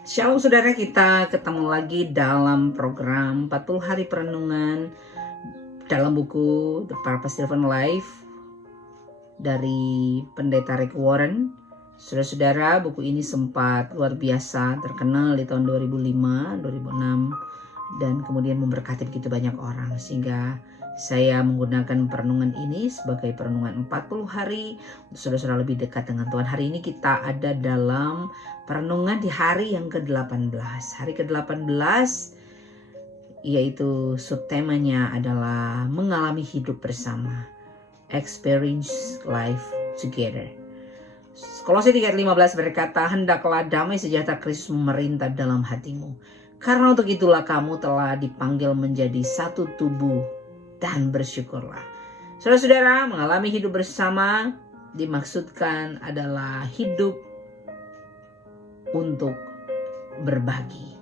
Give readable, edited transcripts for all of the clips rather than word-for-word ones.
Shalom saudara, kita ketemu lagi dalam program 40 hari perenungan dalam buku The Purpose Driven Life dari Pendeta Rick Warren. Saudara-saudara, buku ini sempat luar biasa terkenal di tahun 2005, 2006 dan kemudian memberkati begitu banyak orang, sehingga saya menggunakan perenungan ini sebagai perenungan 40 hari untuk saudara-saudara lebih dekat dengan Tuhan. Hari ini kita ada dalam perenungan di hari yang ke-18. Hari ke-18 yaitu subtemanya adalah mengalami hidup bersama. Experience life together. Kolose 3:15 berkata, "Hendaklah damai sejahtera Kristus memerintah dalam hatimu. Karena untuk itulah kamu telah dipanggil menjadi satu tubuh dan bersyukurlah." Saudara-saudara, mengalami hidup bersama dimaksudkan adalah hidup untuk berbagi.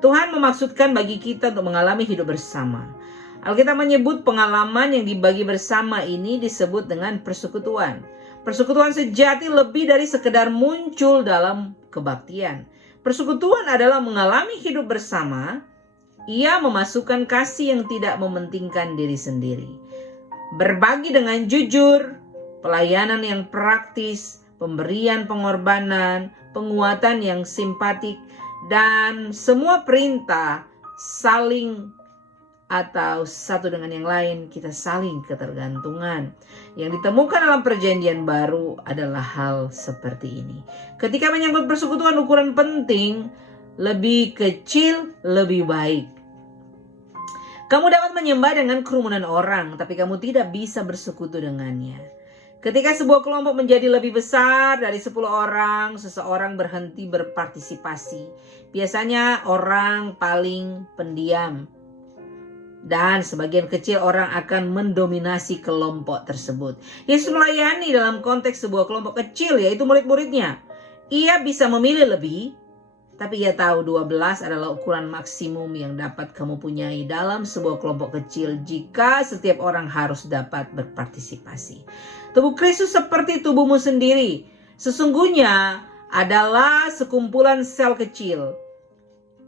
Tuhan memaksudkan bagi kita untuk mengalami hidup bersama. Alkitab menyebut pengalaman yang dibagi bersama ini disebut dengan persekutuan. Persekutuan sejati lebih dari sekedar muncul dalam kebaktian. Persekutuan adalah mengalami hidup bersama. Ia memasukkan kasih yang tidak mementingkan diri sendiri. Berbagi dengan jujur, pelayanan yang praktis, pemberian pengorbanan, penguatan yang simpatik, dan semua perintah saling atau satu dengan yang lain, kita saling ketergantungan. Yang ditemukan dalam perjanjian baru adalah hal seperti ini. Ketika menyangkut persekutuan, ukuran penting, lebih kecil lebih baik. Kamu dapat menyembah dengan kerumunan orang, tapi kamu tidak bisa bersekutu dengannya. Ketika sebuah kelompok menjadi lebih besar dari 10 orang, seseorang berhenti berpartisipasi. Biasanya orang paling pendiam. Dan sebagian kecil orang akan mendominasi kelompok tersebut. Yesus melayani dalam konteks sebuah kelompok kecil, yaitu murid-muridnya. Ia bisa memilih lebih, tapi ia tahu 12 adalah ukuran maksimum yang dapat kamu punyai dalam sebuah kelompok kecil jika setiap orang harus dapat berpartisipasi. Tubuh Kristus seperti tubuhmu sendiri. Sesungguhnya adalah sekumpulan sel kecil.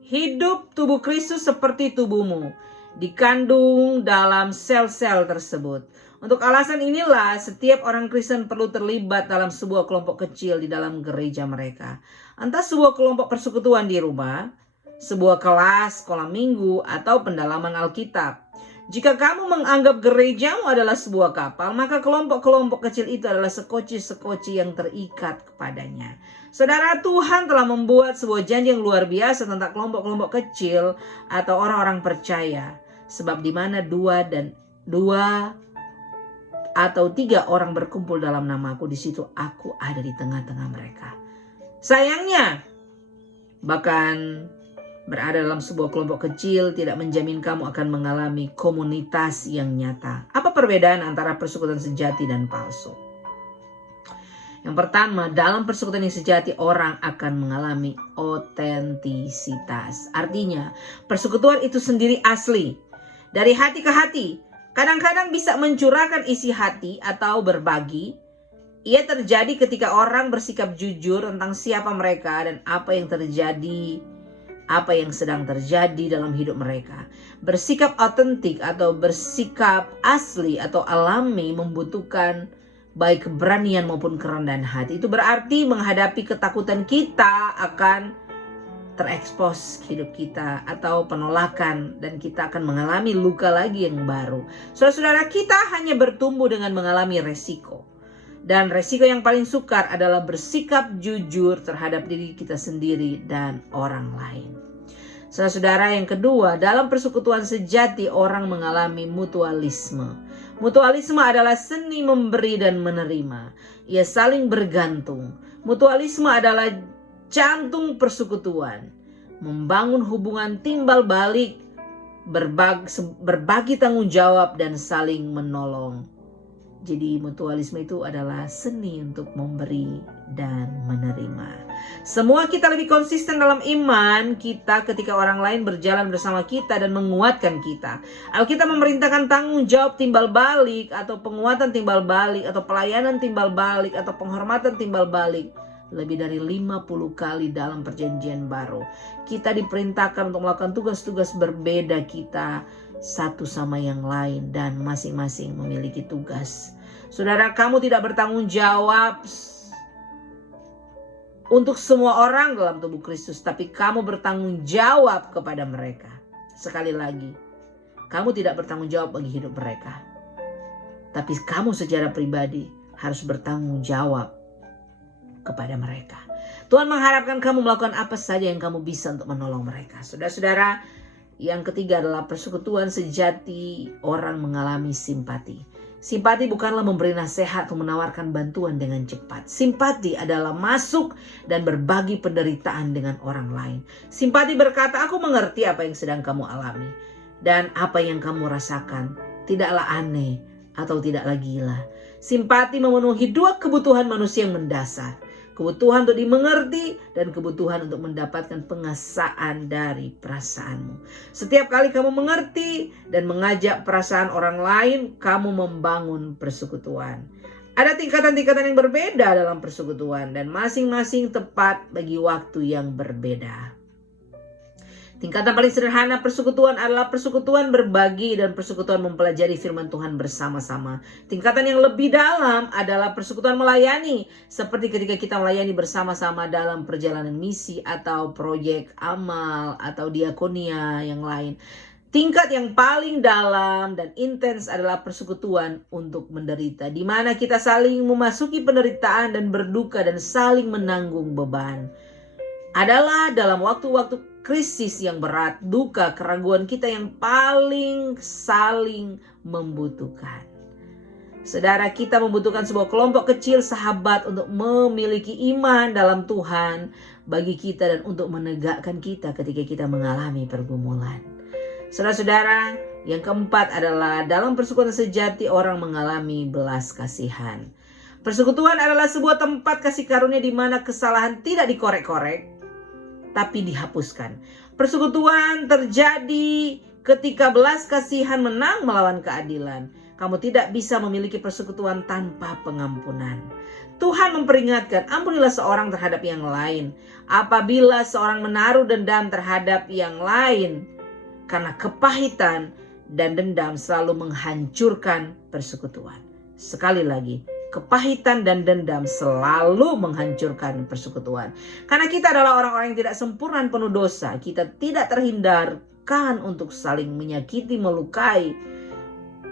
Hidup tubuh Kristus seperti tubuhmu, dikandung dalam sel-sel tersebut. Untuk alasan inilah setiap orang Kristen perlu terlibat dalam sebuah kelompok kecil di dalam gereja mereka. Entah sebuah kelompok persekutuan di rumah, sebuah kelas, sekolah minggu, atau pendalaman Alkitab. Jika kamu menganggap gerejamu adalah sebuah kapal, maka kelompok-kelompok kecil itu adalah sekoci-sekoci yang terikat kepadanya. Saudara, Tuhan telah membuat sebuah janji yang luar biasa tentang kelompok-kelompok kecil atau orang-orang percaya. Sebab di mana dua atau 3 orang berkumpul dalam namaku, di situ aku ada di tengah-tengah mereka. Sayangnya, bahkan berada dalam sebuah kelompok kecil tidak menjamin kamu akan mengalami komunitas yang nyata. Apa perbedaan antara persekutuan sejati dan palsu? Yang pertama, dalam persekutuan yang sejati orang akan mengalami otentisitas. Artinya, persekutuan itu sendiri asli. Dari hati ke hati. Kadang-kadang bisa mencurahkan isi hati atau berbagi. Ia terjadi ketika orang bersikap jujur tentang siapa mereka dan apa yang sedang terjadi dalam hidup mereka. Bersikap otentik atau bersikap asli atau alami membutuhkan baik keberanian maupun kerendahan hati. Itu berarti menghadapi ketakutan kita akan terekspos hidup kita atau penolakan, dan kita akan mengalami luka lagi yang baru. Saudara-saudara, kita hanya bertumbuh dengan mengalami resiko. Dan resiko yang paling sukar adalah bersikap jujur terhadap diri kita sendiri dan orang lain. Saudara-saudara, yang kedua, dalam persekutuan sejati orang mengalami mutualisme. Mutualisme adalah seni memberi dan menerima. Ia saling bergantung. Mutualisme adalah jantung persekutuan. Membangun hubungan timbal balik, berbagi tanggung jawab, dan saling menolong. Jadi mutualisme itu adalah seni untuk memberi dan menerima. Semua kita lebih konsisten dalam iman kita ketika orang lain berjalan bersama kita dan menguatkan kita. Alkitab memerintahkan tanggung jawab timbal balik atau penguatan timbal balik atau pelayanan timbal balik atau penghormatan timbal balik lebih dari 50 kali dalam perjanjian baru. Kita diperintahkan untuk melakukan tugas-tugas berbeda kita satu sama yang lain dan masing-masing memiliki tugas. Saudara, kamu tidak bertanggung jawab untuk semua orang dalam tubuh Kristus, tapi kamu bertanggung jawab kepada mereka. Sekali lagi, kamu tidak bertanggung jawab bagi hidup mereka, tapi kamu secara pribadi harus bertanggung jawab kepada mereka. Tuhan mengharapkan kamu melakukan apa saja yang kamu bisa untuk menolong mereka. Saudara-saudara, yang ketiga adalah persekutuan sejati orang mengalami simpati. Simpati bukanlah memberi nasihat atau menawarkan bantuan dengan cepat. Simpati adalah masuk dan berbagi penderitaan dengan orang lain. Simpati berkata, aku mengerti apa yang sedang kamu alami dan apa yang kamu rasakan. Tidaklah aneh atau tidaklah gila. Simpati memenuhi dua kebutuhan manusia yang mendasar. Kebutuhan untuk dimengerti dan kebutuhan untuk mendapatkan pengasaan dari perasaanmu. Setiap kali kamu mengerti dan mengajak perasaan orang lain, kamu membangun persekutuan. Ada tingkatan-tingkatan yang berbeda dalam persekutuan dan masing-masing tepat bagi waktu yang berbeda. Tingkatan paling sederhana persekutuan adalah persekutuan berbagi dan persekutuan mempelajari firman Tuhan bersama-sama. Tingkatan yang lebih dalam adalah persekutuan melayani, seperti ketika kita melayani bersama-sama dalam perjalanan misi atau proyek amal atau diakonia yang lain. Tingkat yang paling dalam dan intens adalah persekutuan untuk menderita, di mana kita saling memasuki penderitaan dan berduka dan saling menanggung beban. Adalah dalam waktu-waktu krisis yang berat, duka, keraguan kita yang paling saling membutuhkan. Saudara, kita membutuhkan sebuah kelompok kecil sahabat untuk memiliki iman dalam Tuhan bagi kita dan untuk menegakkan kita ketika kita mengalami pergumulan. Saudara-saudara, yang keempat adalah dalam persekutuan sejati orang mengalami belas kasihan. Persekutuan adalah sebuah tempat kasih karunia di mana kesalahan tidak dikorek-korek, tapi dihapuskan. Persekutuan terjadi ketika belas kasihan menang melawan keadilan. Kamu tidak bisa memiliki persekutuan tanpa pengampunan. Tuhan memperingatkan, ampunilah seorang terhadap yang lain. Apabila seorang menaruh dendam terhadap yang lain, karena kepahitan dan dendam selalu menghancurkan persekutuan. Sekali lagi, kepahitan dan dendam selalu menghancurkan persekutuan. Karena kita adalah orang-orang yang tidak sempurna dan penuh dosa. Kita tidak terhindarkan untuk saling menyakiti, melukai.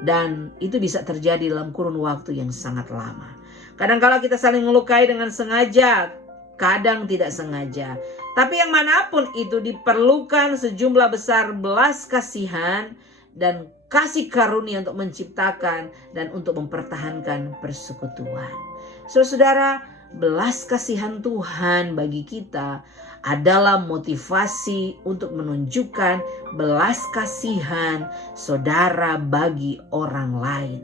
Dan itu bisa terjadi dalam kurun waktu yang sangat lama. Kadang-kala kita saling melukai dengan sengaja, kadang tidak sengaja. Tapi yang manapun itu diperlukan sejumlah besar belas kasihan dan kasih karunia untuk menciptakan dan untuk mempertahankan persekutuan. Saudara-saudara, belas kasihan Tuhan bagi kita adalah motivasi untuk menunjukkan belas kasihan saudara bagi orang lain.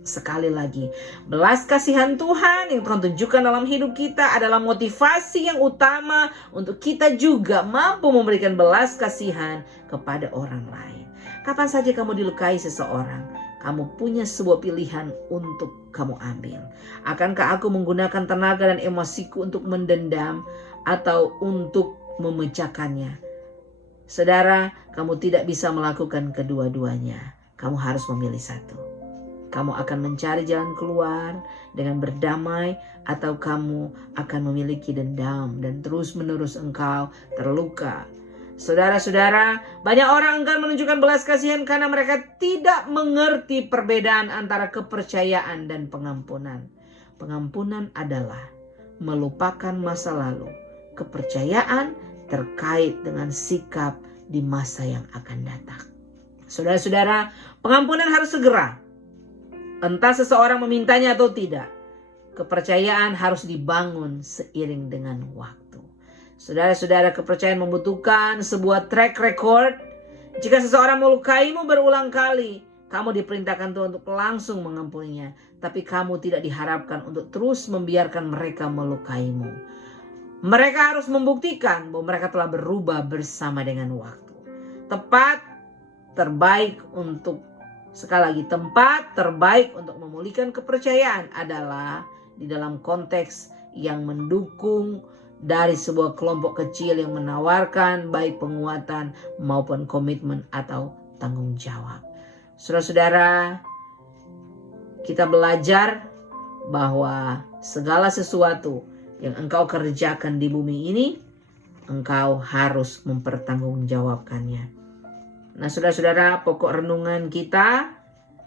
Sekali lagi, belas kasihan Tuhan yang Tuhan tunjukkan dalam hidup kita adalah motivasi yang utama untuk kita juga mampu memberikan belas kasihan kepada orang lain. Kapan saja kamu dilukai seseorang, kamu punya sebuah pilihan untuk kamu ambil. Akankah aku menggunakan tenaga dan emosiku untuk mendendam atau untuk memecahkannya? Saudara, kamu tidak bisa melakukan kedua-duanya. Kamu harus memilih satu. Kamu akan mencari jalan keluar dengan berdamai, atau kamu akan memiliki dendam dan terus-menerus engkau terluka. Saudara-saudara, banyak orang enggan menunjukkan belas kasihan karena mereka tidak mengerti perbedaan antara kepercayaan dan pengampunan. Pengampunan adalah melupakan masa lalu. Kepercayaan terkait dengan sikap di masa yang akan datang. Saudara-saudara, pengampunan harus segera. Entah seseorang memintanya atau tidak, kepercayaan harus dibangun seiring dengan waktu. Saudara-saudara, kepercayaan membutuhkan sebuah track record. Jika seseorang melukaimu berulang kali, kamu diperintahkan Tuhan untuk langsung mengampuninya. Tapi kamu tidak diharapkan untuk terus membiarkan mereka melukaimu. Mereka harus membuktikan bahwa mereka telah berubah bersama dengan waktu. Tempat terbaik untuk memulihkan kepercayaan adalah di dalam konteks yang mendukung dari sebuah kelompok kecil yang menawarkan baik penguatan maupun komitmen atau tanggung jawab. Saudara-saudara, kita belajar bahwa segala sesuatu yang engkau kerjakan di bumi ini, engkau harus mempertanggungjawabkannya. Nah, saudara-saudara, pokok renungan kita,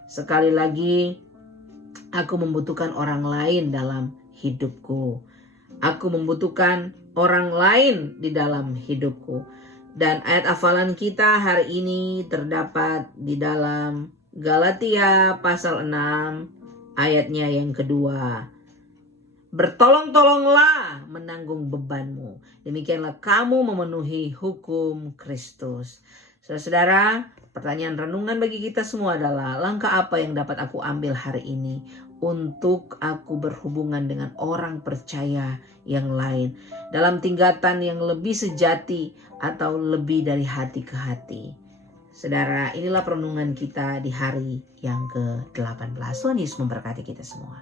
sekali lagi, aku membutuhkan orang lain dalam hidupku. Aku membutuhkan orang lain di dalam hidupku. Dan ayat hafalan kita hari ini terdapat di dalam Galatia pasal 6 ayatnya yang kedua. Bertolong-tolonglah menanggung bebanmu. Demikianlah kamu memenuhi hukum Kristus. Saudara-saudara, pertanyaan renungan bagi kita semua adalah, langkah apa yang dapat aku ambil hari ini untuk aku berhubungan dengan orang percaya yang lain dalam tingkatan yang lebih sejati atau lebih dari hati ke hati. Saudara, inilah perenungan kita di hari yang ke-18. Tuhan Yesus memberkati kita semua.